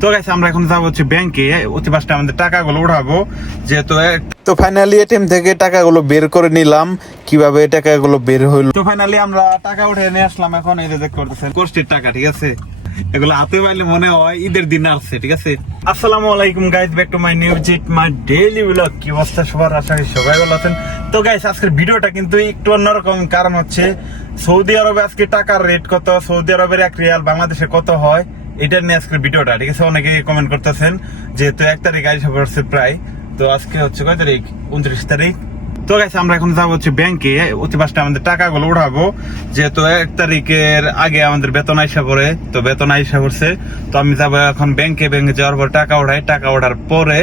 তো গেছে আমরা এখন যাব হচ্ছে ব্যাংকে অতি পাশটা আমাদের টাকাগুলো উঠাবো। যেহেতু তো ফাইনালি এটিএম থেকে টাকাগুলো বের করে নিলাম। কীভাবে টাকাগুলো বের হইল? তো ফাইনালি আমরা টাকা উঠে নিয়ে আসলাম এখন। এই যে দেখতে পারতেছেন কোষ্ঠীর টাকা ঠিক আছে? এগুলো হাতে পাইলে মনে হয় ঈদের দিন আসছে ঠিক আছে? আসসালামু আলাইকুম guys back to my new জিট my daily blog কি অবস্থা সবার? আশা করি সবাই ভালো আছেন। তো গাইস আজকের ভিডিওটা কিন্তু একটু অন্যরকম কারণ হচ্ছে সৌদি আরবে আজকে টাকার রেট কত? সৌদি আরবের এক রিয়াল বাংলাদেশে কত হয়? এটা নিয়ে আজকের ভিডিওটা, ঠিক আছে? অনেকে কমেন্ট করতেছেন যেহেতু এক তারিখ আইসা পড়ছে প্রায়, তো আজকে হচ্ছে কয় তারিখ? উনত্রিশ তারিখ। তো গাইছে আমরা এখন যাব হচ্ছে ব্যাংকে অতি পাশটা আমাদের টাকাগুলো উঠাবো, যেহেতু এক তারিখের আগে আমাদের বেতন আইসা পড়ে, তো বেতন আইসা পড়ছে। তো আমি যাব এখন ব্যাংকে ব্যাংকে যাওয়ার পর টাকা উঠাই। টাকা ওঠার পরে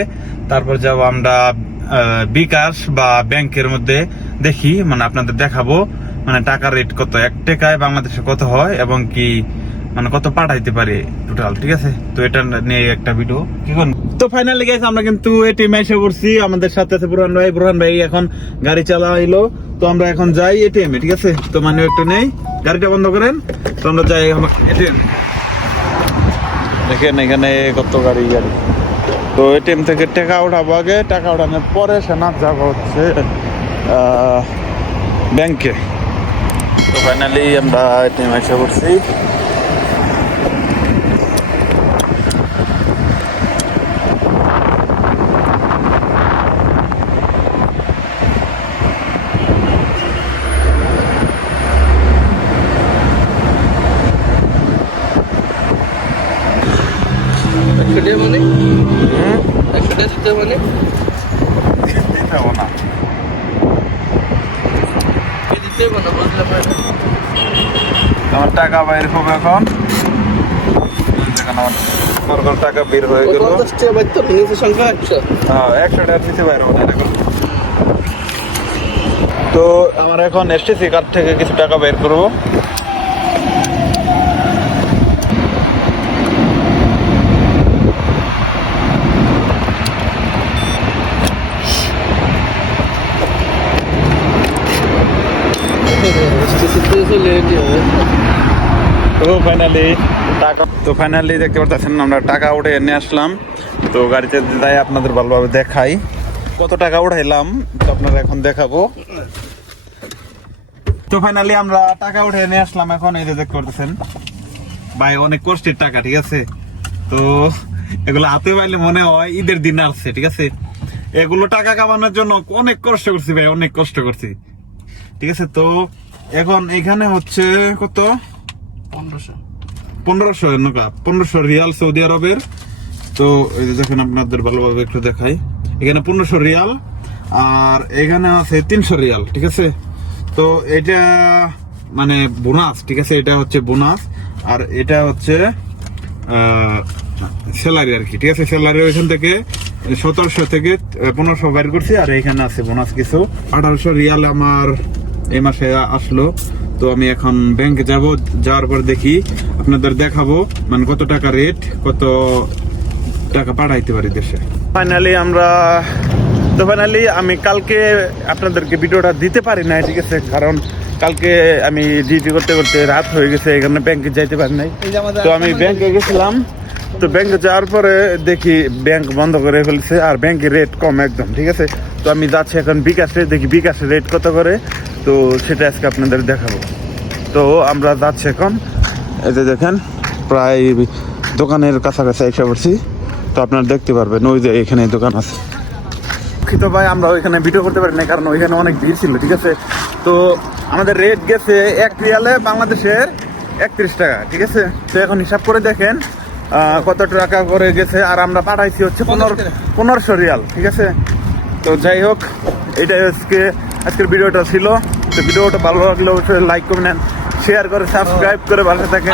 তারপর যাব আমরা বিকাশ বা ব্যাংকের মধ্যে দেখি মানে আপনাদের দেখাবো মানে টাকার রেট কত, এক টাকায় বাংলাদেশে কত হয় এবং কি মানে কত পাঠাইতে পারে টোটাল ঠিক আছে? তো এটা নিয়ে একটা ভিডিও কি তো ফাইনালি গেছে আমরা কিন্তু এটিএম এসে পড়ছি। আমাদের সাথে আছে বুরহান ভাই। বুরহান ভাই এখন গাড়ি চালাইলো। তো আমরা এখন যাই এটিএম এ, ঠিক আছে? তো মানে একটু নেই। গাড়িটা বন্ধ করেন। তো আমরা যাই এটিএম দেখেন এখানে কত গাড়ি গাড়ি। তো এটিএম থেকে টাকা উঠাবো আগে। টাকা উঠানোর পরে সেনাথ যাব হচ্ছে ব্যাংকে তো ফাইনালি আমরা এটিএম এসে পড়ছি। একশো টাকা মানে একশো টাকা দিতে মানে দিতে হব না কি দিতে হবে না বুঝলাম না আমার টাকা বাইর হবে এখন। আমার টাকা বের হয়ে গেল। একশো। হ্যাঁ একশো টাকা দিতে বাইর হবে এখন? তো আমার এখন এসটিসি কার্ড থেকে কিছু টাকা বের করব। তো ফাইনালি টাকা তো ফাইনালি দেখতে পারতেছেন আমরা টাকা উঠে এনে আসলাম। তো গাড়িতে যাই আপনাদের ভালোভাবে দেখাই। কত টাকা উঠাইলাম, তো আপনারা এখন দেখাবো। তো ফাইনালি আমরা টাকা উঠে এনে আসলাম এখন, এই যে দেখতে পারতেছেন। ভাই, অনেক কষ্টের টাকা, ঠিক আছে? তো এগুলো হাতে পাইলে মনে হয় ঈদের দিন আসছে, ঠিক আছে? এগুলো টাকা কামানোর জন্য অনেক কষ্ট করছি ভাই, অনেক কষ্ট করছি। ঠিক আছে, তো এখন এখানে হচ্ছে কত? পনেরোশো। পনেরোশো নৌকা পনেরোশো রিয়াল সৌদি আরবের। তো এই যে দেখেন আপনাদের ভালোভাবে একটু দেখাই। এখানে পনেরোশো রিয়াল আর এখানে আছে তিনশো রিয়াল ঠিক আছে? তো এটা মানে বোনাস ঠিক আছে? এটা হচ্ছে বোনাস আর এটা হচ্ছে স্যালারি আর কি ঠিক আছে? স্যালারি ওইখান থেকে সতেরোশো থেকে পনেরোশো বাইর করছি আর এখানে আছে বোনাস কিছু। আঠারোশো রিয়াল আমার এই মাসে আসলো। তো আমি এখন ব্যাংকে যাব যাওয়ার পর দেখি আপনাদের দেখাবো মানে কত টাকা রেট কত টাকা পাঠাইতে পারি দেশে। ফাইনালি আমরা তো ফাইনালি আমি কালকে আপনাদেরকে ভিডিওটা দিতে পারি না ঠিক আছে? কারণ কালকে আমি ডিউটি করতে করতে রাত হয়ে গেছে এখানে ব্যাংকে যাইতে পারি নাই। তো আমি ব্যাংকে গেছিলাম। তো ব্যাংকে যাওয়ার পরে দেখি ব্যাংক বন্ধ করে ফেলছে আর ব্যাংকের রেট কম একদম, ঠিক আছে? তো আমি যাচ্ছি এখন বিকাশে, দেখি বিকাশের রেট কত করে? তো সেটা আজকে আপনাদের দেখাবো। তো আমরা যাচ্ছি এখন যে দেখেন, প্রায় দোকানের কাছাকাছি এসে পড়ছি। তো আপনারা দেখতে পারবেন, ওই যে এখানে দোকান আছে। দুঃখিত ভাই, আমরা ওইখানে ভিডিও করতে পারি না কারণ ওইখানে অনেক ভিড় ছিল, ঠিক আছে? তো আমাদের রেট গেছে এক রিয়ালে বাংলাদেশের একত্রিশ টাকা, ঠিক আছে? তো এখন হিসাব করে দেখেন কত টাকা করে গেছে আর আমরা পাঠাইছি হচ্ছে পনেরো পনেরোশো রিয়াল ঠিক আছে? তো যাই হোক এটাই আজকে আজকের ভিডিওটা ছিল। তো ভিডিওটা ভালো লাগলে অবশ্যই লাইক করবেন শেয়ার করে সাবস্ক্রাইব করে ভালো থাকে